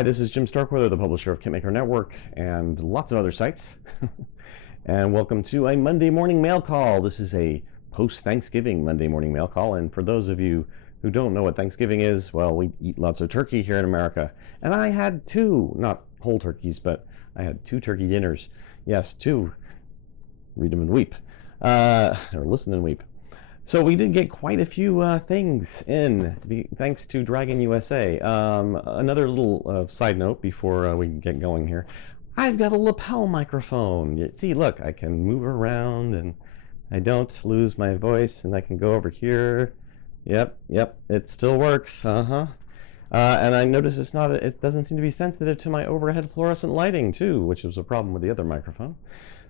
Hi, this is Jim Starkweather, the publisher of Kitmaker Network and lots of other sites. And welcome to a Monday morning mail call. This is a post-Thanksgiving Monday morning mail call. And for those of you who don't know what Thanksgiving is, well, we eat lots of turkey here in America. And I had two, not whole turkeys, but I had two turkey dinners. Yes, two. Read them and weep. Or listen and weep. So we did get quite a few things in, thanks to Dragon USA. Another little side note before we get going here. I've got a lapel microphone. See, look, I can move around and I don't lose my voice, and I can go over here. Yep, it still works. And I notice it doesn't seem to be sensitive to my overhead fluorescent lighting too, which was a problem with the other microphone.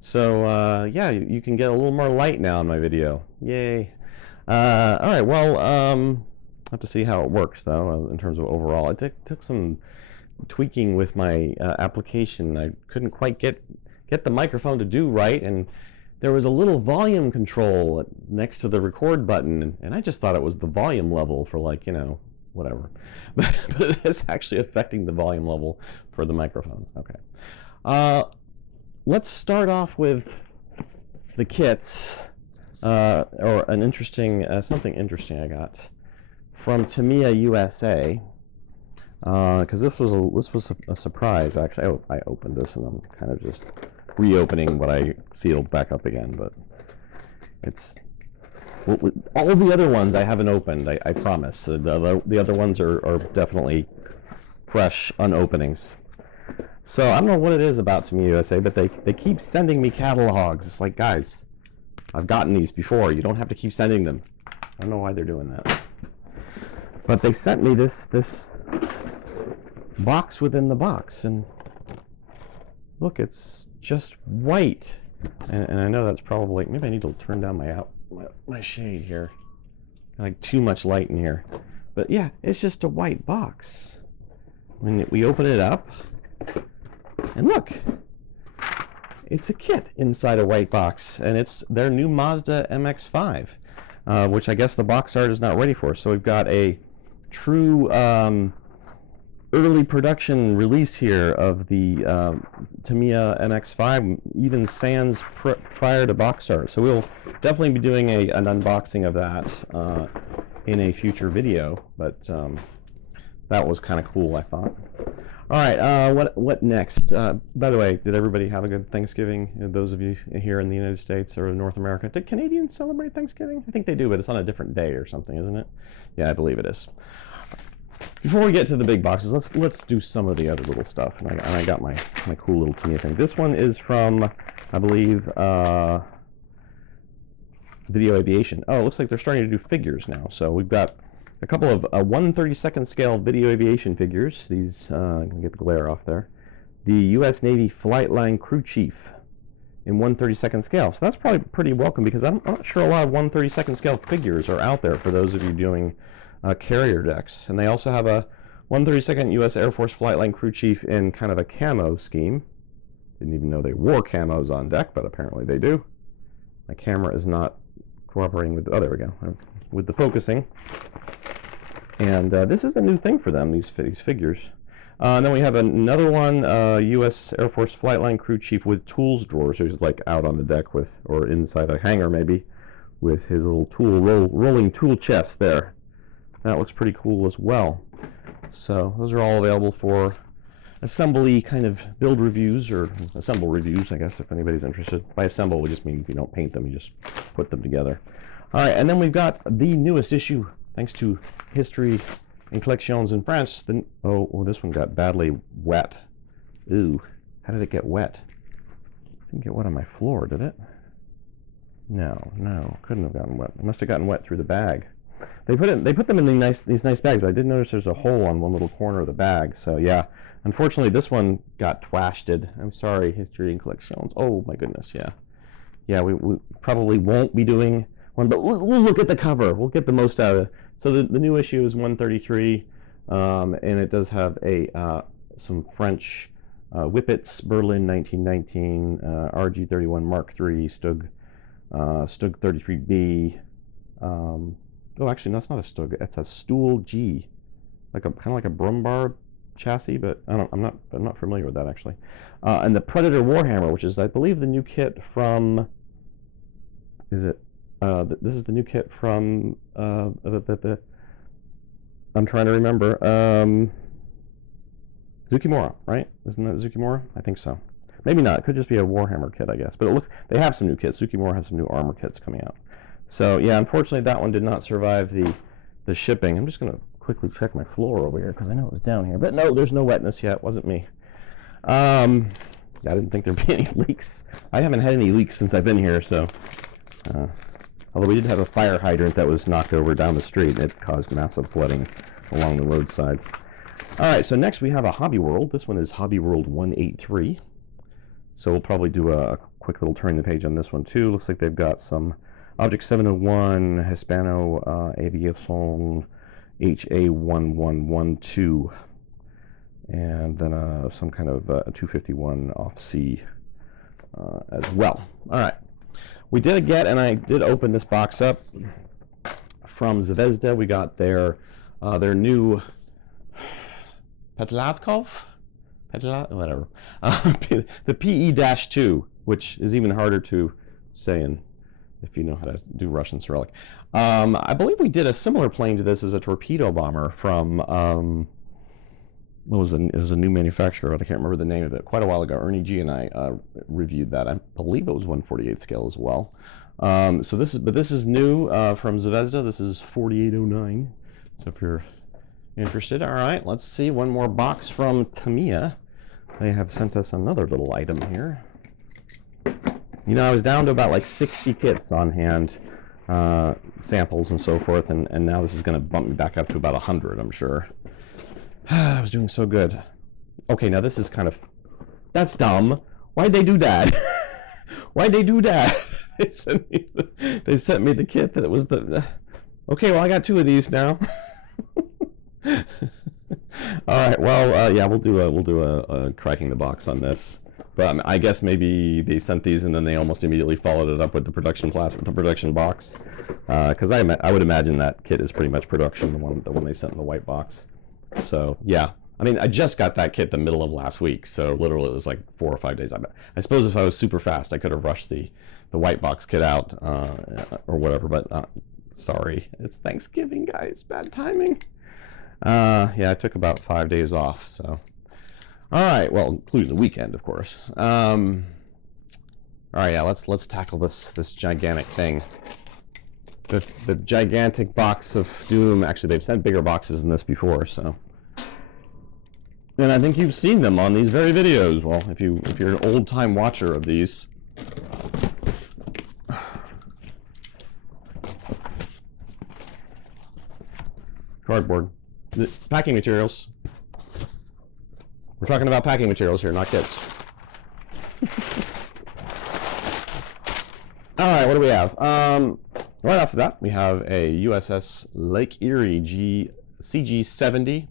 So yeah, you can get a little more light now in my video. Yay. All right, well, I'll have to see how it works, though, in terms of overall. It took some tweaking with my application. I couldn't quite get the microphone to do right, and there was a little volume control next to the record button, and I just thought it was the volume level for, like, you know, whatever. But it is actually affecting the volume level for the microphone. Okay. Let's start off with the kits. Or an interesting, something interesting I got from Tamiya USA, because this was a surprise actually. Oh, I opened this and I'm kind of just reopening what I sealed back up again, but it's all of the other ones I haven't opened. I promise. The other ones are definitely fresh unopenings. So I don't know what it is about Tamiya USA, but they keep sending me catalogs. It's like, guys, I've gotten these before. You don't have to keep sending them. I don't know why they're doing that. But they sent me this box within the box, and look, it's just white. And I know that's probably, maybe I need to turn down my shade here. Like too much light in here. But yeah, it's just a white box. When we open it up, and look, it's a kit inside a white box, and it's their new Mazda MX-5, which I guess the box art is not ready for. So we've got a true early production release here of the Tamiya MX-5, even sans prior to box art. So we'll definitely be doing an unboxing of that in a future video, but that was kind of cool, I thought. All right, what next? By the way, did everybody have a good Thanksgiving? Those of you here in the United States or in North America, did Canadians celebrate Thanksgiving? I think they do, but it's on a different day or something, isn't it? Yeah, I believe it is. Before we get to the big boxes, let's do some of the other little stuff. And I got my cool little Tamiya thing. This one is from, I believe, Video Aviation. Oh, it looks like they're starting to do figures now. So we've got a couple of 1/32nd scale Video Aviation figures. These, I'm going to get the glare off there. The U.S. Navy Flight Line Crew Chief in 1/32nd scale. So that's probably pretty welcome, because I'm not sure a lot of 1/32nd scale figures are out there for those of you doing carrier decks. And they also have a 1/32nd U.S. Air Force Flight Line Crew Chief in kind of a camo scheme. Didn't even know they wore camos on deck, but apparently they do. My camera is not cooperating with, oh, there we go, with the focusing. And this is a new thing for them, these figures. And then we have another one, U.S. Air Force Flight Line Crew Chief with tools drawer. So he's like out on the deck with, or inside a hangar maybe, with his little rolling tool chest there. That looks pretty cool as well. So those are all available for assembly kind of build reviews, or assemble reviews, I guess, if anybody's interested. By assemble, we just mean you don't paint them, you just put them together. All right, and then we've got the newest issue, thanks to History and Collections in France. Oh, this one got badly wet. Ooh, how did it get wet? It didn't get wet on my floor, did it? No, couldn't have gotten wet. It must have gotten wet through the bag. They put them in these nice bags, but I did notice there's a hole on one little corner of the bag. So yeah, unfortunately this one got twasted. I'm sorry, History and Collections. Oh my goodness, yeah. We probably won't be doing one, but we'll look at the cover. We'll get the most out of it. So the new issue is 133, and it does have some French Whippets, Berlin 1919, RG-31 Mark III, Stug 33B. Oh, actually, no, it's not a Stug. It's a Stool G, kind of like a Brumbar chassis, but I'm not familiar with that actually. And the Predator Warhammer, which is I believe the new kit from. Is it? This is the new kit from. I'm trying to remember. Tsukimura, right? Isn't that Tsukimura? I think so. Maybe not. It could just be a Warhammer kit, I guess. But it looks they have some new kits. Tsukimura has some new armor kits coming out. So yeah, unfortunately that one did not survive the shipping. I'm just gonna quickly check my floor over here because I know it was down here. But no, there's no wetness yet. Wasn't me. Yeah, I didn't think there'd be any leaks. I haven't had any leaks since I've been here. So, although we did have a fire hydrant that was knocked over down the street, it caused massive flooding along the roadside. All right, so next we have a Hobby World. This one is Hobby World 183. So we'll probably do a quick little turn the page on this one too. Looks like they've got some Object 701, Hispano Aviation HA1112, and then some kind of 251 off-sea as well. All right, we did get, and I did open this box up from Zvezda. We got their new Petlavkov? Whatever. The PE-2, which is even harder to say if you know how to do Russian Cyrillic. I believe we did a similar plane to this as a torpedo bomber from, what was it? It was a new manufacturer, but I can't remember the name of it. Quite a while ago, Ernie G and I reviewed that. I believe it was 148 scale as well. So this is new from Zvezda. This is 4809. So if you're interested, all right. Let's see one more box from Tamiya. They have sent us another little item here. You know, I was down to about like 60 kits on hand, samples and so forth, and now this is going to bump me back up to about 100, I'm sure. I was doing so good. Okay, now this is kind of... That's dumb. Why'd they do that? Why'd they do that? They sent me the kit that was the... Okay, well, I got 2 of these now. All right, well, yeah, we'll do a cracking the box on this. But I guess maybe they sent these and then they almost immediately followed it up with the production box, because I would imagine that kit is pretty much production, the one they sent in the white box. So yeah, I mean, I just got that kit the middle of last week, so literally it was like 4 or 5 days. I suppose if I was super fast, I could have rushed the white box kit out or whatever. But sorry, it's Thanksgiving, guys. Bad timing. Yeah, I took about 5 days off, so. All right, well, including the weekend, of course. All right, yeah, let's tackle this gigantic thing. The gigantic box of doom. Actually, they've sent bigger boxes than this before, so. And I think you've seen them on these very videos. Well, if you're an old-time watcher of these. Cardboard. The packing materials. We're talking about packing materials here, not kits. All right, what do we have? Right off the bat, we have a USS Lake Erie CG-70.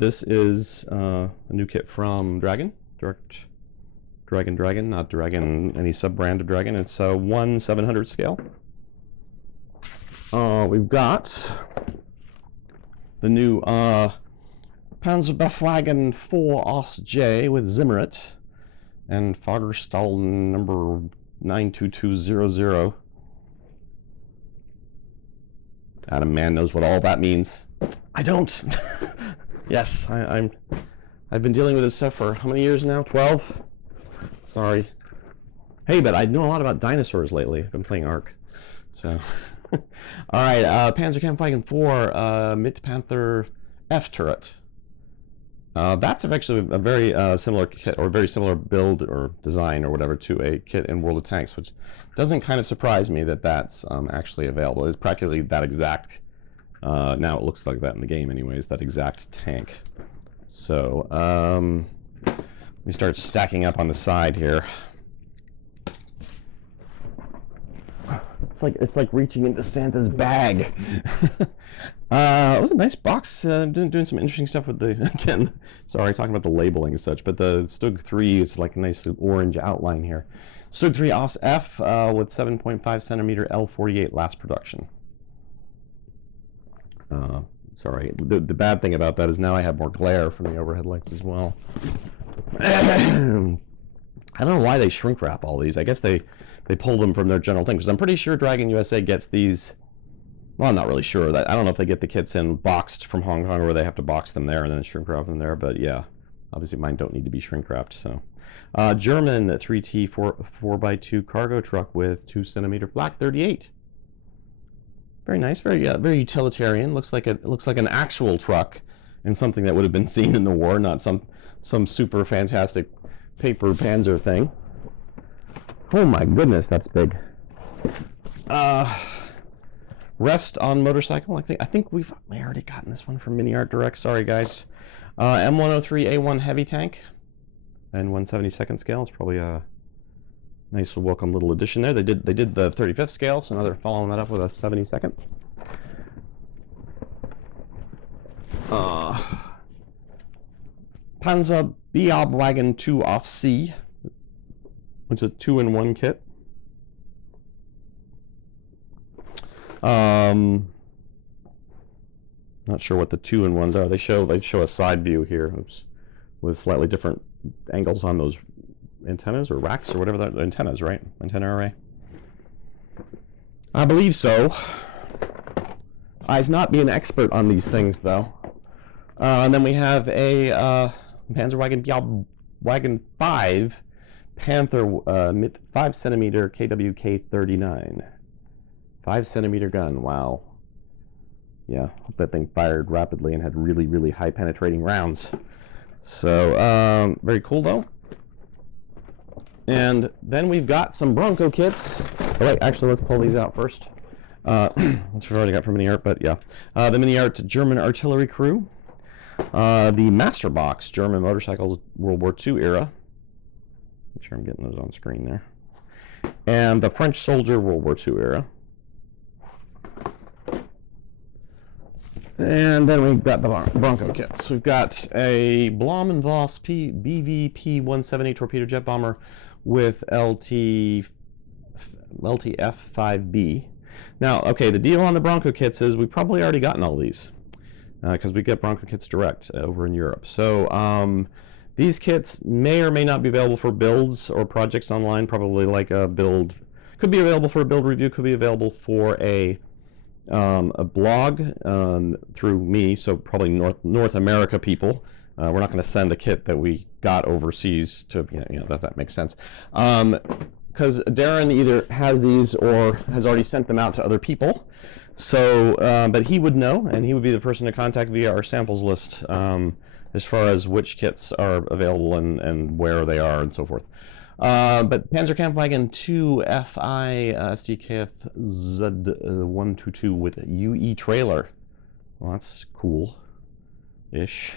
This is a new kit from Dragon. Dragon, not Dragon, any sub-brand of Dragon. It's a 1/700 scale. We've got the new Panzerwaffen 4 OSJ with Zimmerit and Fagerstall number 92200. Adam Man knows what all that means. I don't. Yes, I've been dealing with this stuff for how many years now? 12? Sorry. Hey, but I know a lot about dinosaurs lately. I've been playing Ark. So, all right, Panzerkampfwagen 4 Mit-Panther F turret. That's actually a very similar kit, or very similar build or design or whatever to a kit in World of Tanks, which doesn't kind of surprise me that that's actually available. It's practically that exact, now it looks like that in the game anyways, that exact tank. So, let me start stacking up on the side here. It's like reaching into Santa's bag. It was a nice box. Doing some interesting stuff with the, again, sorry, talking about the labeling and such, but the Stug 3 is like a nice orange outline here. Stug 3 OS F with 7.5 centimeter L48 last production. Sorry, the bad thing about that is now I have more glare from the overhead lights as well. I don't know why they shrink wrap all these. I guess they pull them from their general thing, because I'm pretty sure Dragon USA gets these. Well, I'm not really sure. I don't know if they get the kits in boxed from Hong Kong, or they have to box them there and then shrink wrap them there. But yeah, obviously mine don't need to be shrink wrapped. So, German 3T 4x2 cargo truck with 2cm black 38. Very nice, very utilitarian. Looks like an actual truck, and something that would have been seen in the war, not some super fantastic paper Panzer thing. Oh my goodness, that's big. Rest on motorcycle. I think we've already gotten this one from Mini Art Direct. Sorry guys. M103A1 heavy tank and 1/72 scale. It's probably a nice welcome little addition there. They did the 35th scale, so now they're following that up with a 72nd. Panzer Beabwagen 2 off C, which is a 2-in-1 kit. Not sure what the 2-in-1s are. They show a side view here, oops, with slightly different angles on those antennas or racks or whatever that antennas, right? Antenna array. I believe so. I'd not be an expert on these things though. And then we have a Panzerwagen Wagon 5 Panther 5cm KWK-39. 5cm gun. Wow. Yeah, hope that thing fired rapidly and had really high penetrating rounds. So very cool though. And then we've got some Bronco kits. Oh wait, actually let's pull these out first. Which we've already got from Mini Art, but yeah. The Mini Art German Artillery Crew. The Master Box German Motorcycles World War II era. Make sure I'm getting those on screen there. And the French Soldier World War II era. And then we've got the Bronco kits. We've got a Blom & Voss BVP-170 torpedo jet bomber with LTF-5B. Now, okay, the deal on the Bronco kits is we've probably already gotten all these because we get Bronco kits direct over in Europe. So these kits may or may not be available for builds or projects online. Probably like a build, could be available for a build review, could be available for a blog through me, so probably North America people. We're not going to send a kit that we got overseas to, you know that makes sense. Because Darren either has these or has already sent them out to other people. So, but he would know, and he would be the person to contact via our samples list as far as which kits are available and where they are and so forth. But Panzerkampfwagen 2 FI SDKF Z122 with a UE trailer. Well, that's cool-ish.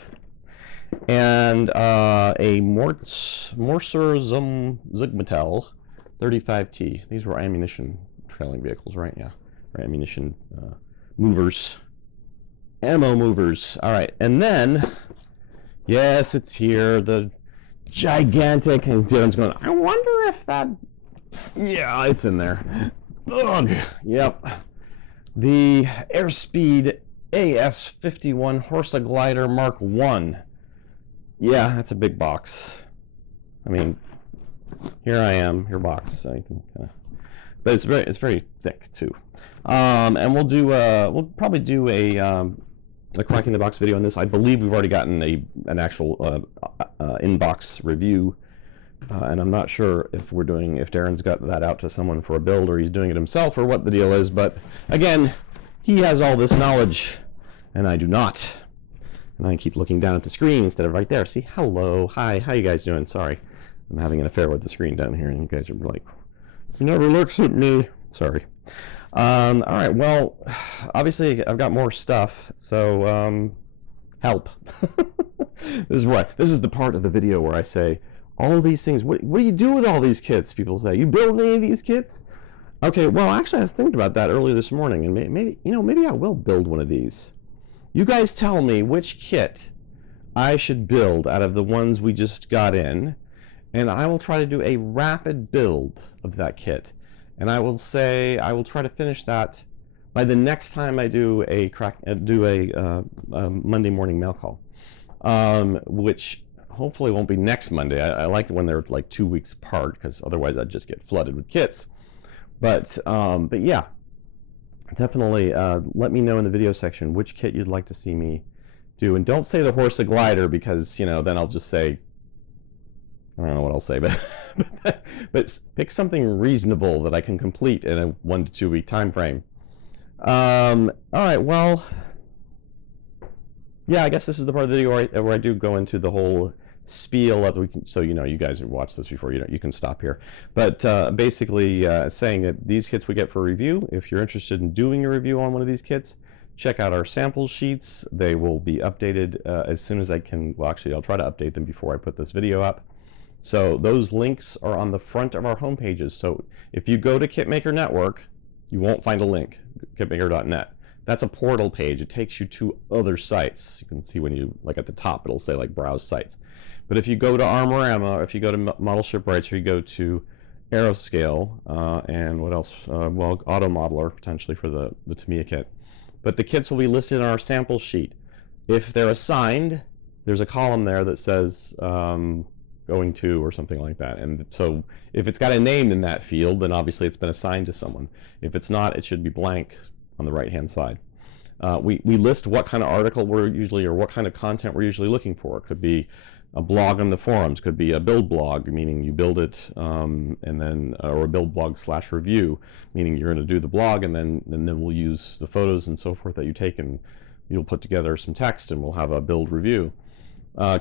And a Morser Zugmetall 35T. These were ammunition trailing vehicles, right? Yeah, or ammunition movers, ammo movers. All right, and then, yes, it's here. The gigantic, and Dylan's going, I wonder if that, yeah, it's in there. Ugh, yep. The Airspeed AS-51 Horsa Glider Mark 1. Yeah, that's a big box. I mean, here I am, your box. So you can kinda, but it's very thick too. And we'll probably do a cracking the box video on this. I believe we've already gotten an actual in-box review, and I'm not sure if Darren's got that out to someone for a build or he's doing it himself or what the deal is. But again, he has all this knowledge, and I do not. And I keep looking down at the screen instead of right there. See, hello, hi, how you guys doing? Sorry, I'm having an affair with the screen down here, and you guys are like, he never looks at me. Sorry. All right, well, obviously I've got more stuff, so help. This is the part of the video where I say all these things. What do you do with all these kits? People say, you build any of these kits? Okay, well, actually I was thinking about that earlier this morning, and maybe I will build one of these. You guys tell me which kit I should build out of the ones we just got in, and I will try to do a rapid build of that kit. And I will try to finish that by the next time I do a Monday morning mail call, which hopefully won't be next Monday. I like it when they're like 2 weeks apart, because otherwise I'd just get flooded with kits. But yeah, definitely let me know in the video section which kit you'd like to see me do, and don't say the Horsa glider, because then I'll just say, I don't know what I'll say, but but pick something reasonable that I can complete in a 1 to 2 week time frame. All right, well, yeah, I guess this is the part of the video where I do go into the whole spiel of, so you guys have watched this before, you can stop here. But basically saying that these kits we get for review. If you're interested in doing a review on one of these kits, check out our sample sheets. They will be updated as soon as I can. Well, actually, I'll try to update them before I put this video up. So those links are on the front of our home pages. So if you go to Kitmaker Network, you won't find a link, kitmaker.net. That's a portal page. It takes you to other sites. You can see when you, like at the top, it'll say like browse sites. But if you go to Armorama, or if you go to Model Shipwrights, or you go to Aeroscale, and what else? Well, Auto Modeler, potentially for the Tamiya kit. But the kits will be listed on our sample sheet. If they're assigned, there's a column there that says going to, or something like that. And so if it's got a name in that field, then obviously it's been assigned to someone. If it's not, it should be blank on the right hand side. We list what kind of article we're usually, or what kind of content we're usually looking for. It could be a blog on the forums, could be a build blog, meaning you build it, and then, or a build blog / review, meaning you're going to do the blog, and then we'll use the photos and so forth that you take, and you'll put together some text, and we'll have a build review.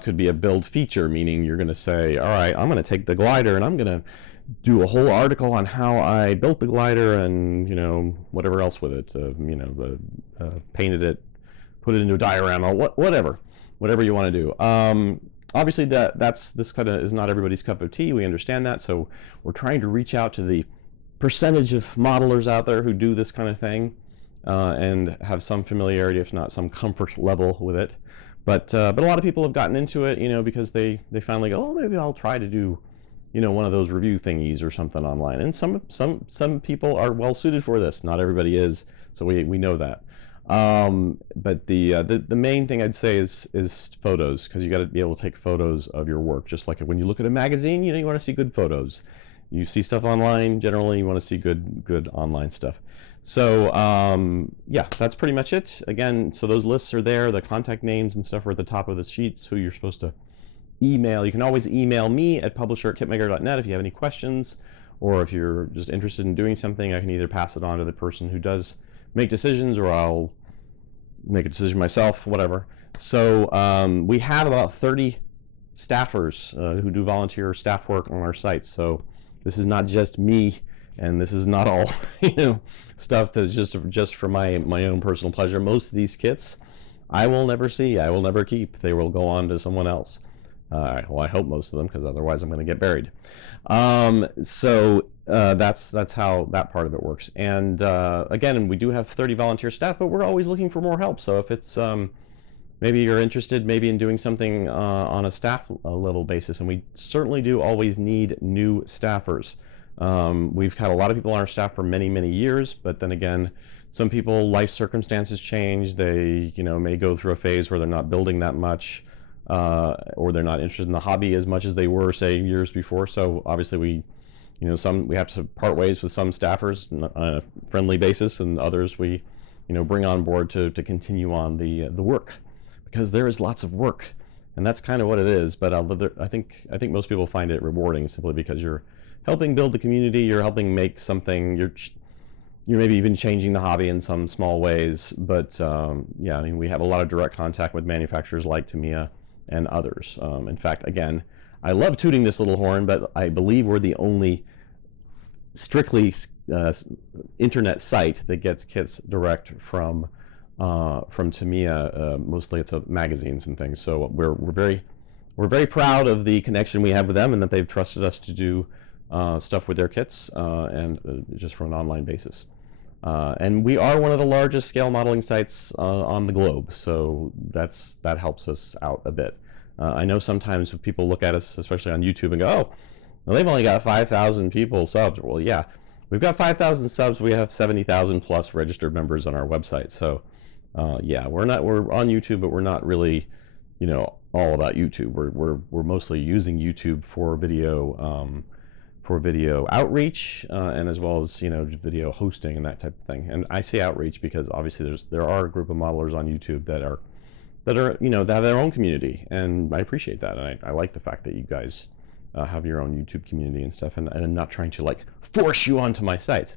Could be a build feature, meaning you're going to say, all right, I'm going to take the glider and I'm going to do a whole article on how I built the glider, and whatever else with it, painted it, put it into a diorama, whatever you want to do. Obviously this kind of is not everybody's cup of tea. We understand that, so we're trying to reach out to the percentage of modelers out there who do this kind of thing, and have some familiarity, if not some comfort level with it. But a lot of people have gotten into it, because they finally go, oh, maybe I'll try to do, one of those review thingies or something online. And some people are well suited for this. Not everybody is, so we know that. But the main thing I'd say is photos, because you got to be able to take photos of your work. Just like when you look at a magazine, you want to see good photos. You see stuff online, generally you want to see good online stuff. So yeah, that's pretty much it. Again, so those lists are there. The contact names and stuff are at the top of the sheets, who you're supposed to email. You can always email me at publisher@kitmaker.net if you have any questions, or if you're just interested in doing something. I can either pass it on to the person who does make decisions, or I'll make a decision myself, whatever. So we have about 30 staffers who do volunteer staff work on our site. So this is not just me, and this is not all stuff that's just for my own personal pleasure. Most of these kits I will never see, I will never keep. They will go on to someone else. Well, I hope most of them, because otherwise I'm going to get buried. So that's how that part of it works. And again, we do have 30 volunteer staff, but we're always looking for more help. So if it's maybe you're interested in doing something on a staff level basis, and we certainly do always need new staffers. We've had a lot of people on our staff for many years, but then again, some people, life circumstances change. They may go through a phase where they're not building that much, or they're not interested in the hobby as much as they were, say, years before. So obviously we have to part ways with some staffers on a friendly basis, and others we bring on board to continue on the work, because there is lots of work, and that's kind of what it is. But I think most people find it rewarding, simply because you're helping build the community, you're helping make something, you're maybe even changing the hobby in some small ways. But yeah, I mean, we have a lot of direct contact with manufacturers like Tamiya and others. In fact, again, I love tooting this little horn, but I believe we're the only strictly internet site that gets kits direct from Tamiya. Mostly it's magazines and things. So we're very proud of the connection we have with them, and that they've trusted us to do stuff with their kits, and just from an online basis. And we are one of the largest scale modeling sites on the globe, so that helps us out a bit. I know sometimes when people look at us, especially on YouTube, and go, oh, well, they've only got 5,000 people subbed. Well, yeah, we've got 5,000 subs. We have 70,000 plus registered members on our website. So yeah, we're on YouTube, but we're not really, you know, all about YouTube. We're mostly using YouTube for video outreach, and as well as, you know, video hosting and that type of thing. And I say outreach because obviously there are a group of modelers on YouTube that are you know, that have their own community, and I appreciate that, and I like the fact that you guys have your own YouTube community and stuff, and I'm not trying to like force you onto my site.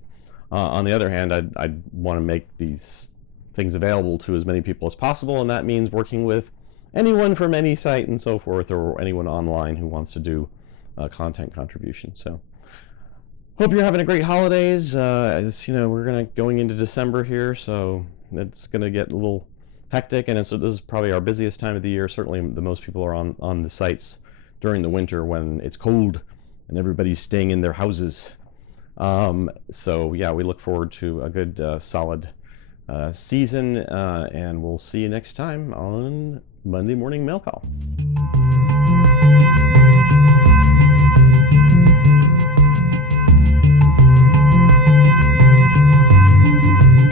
On the other hand, I'd want to make these things available to as many people as possible, and that means working with anyone from any site and so forth, or anyone online who wants to do content contribution. So hope you're having a great holidays. You know, we're going into December here, so it's gonna get a little hectic, and this is probably our busiest time of the year. Certainly the most people are on the sites during the winter when it's cold and everybody's staying in their houses. So yeah, we look forward to a good solid season, and we'll see you next time on Monday Morning Mail Call.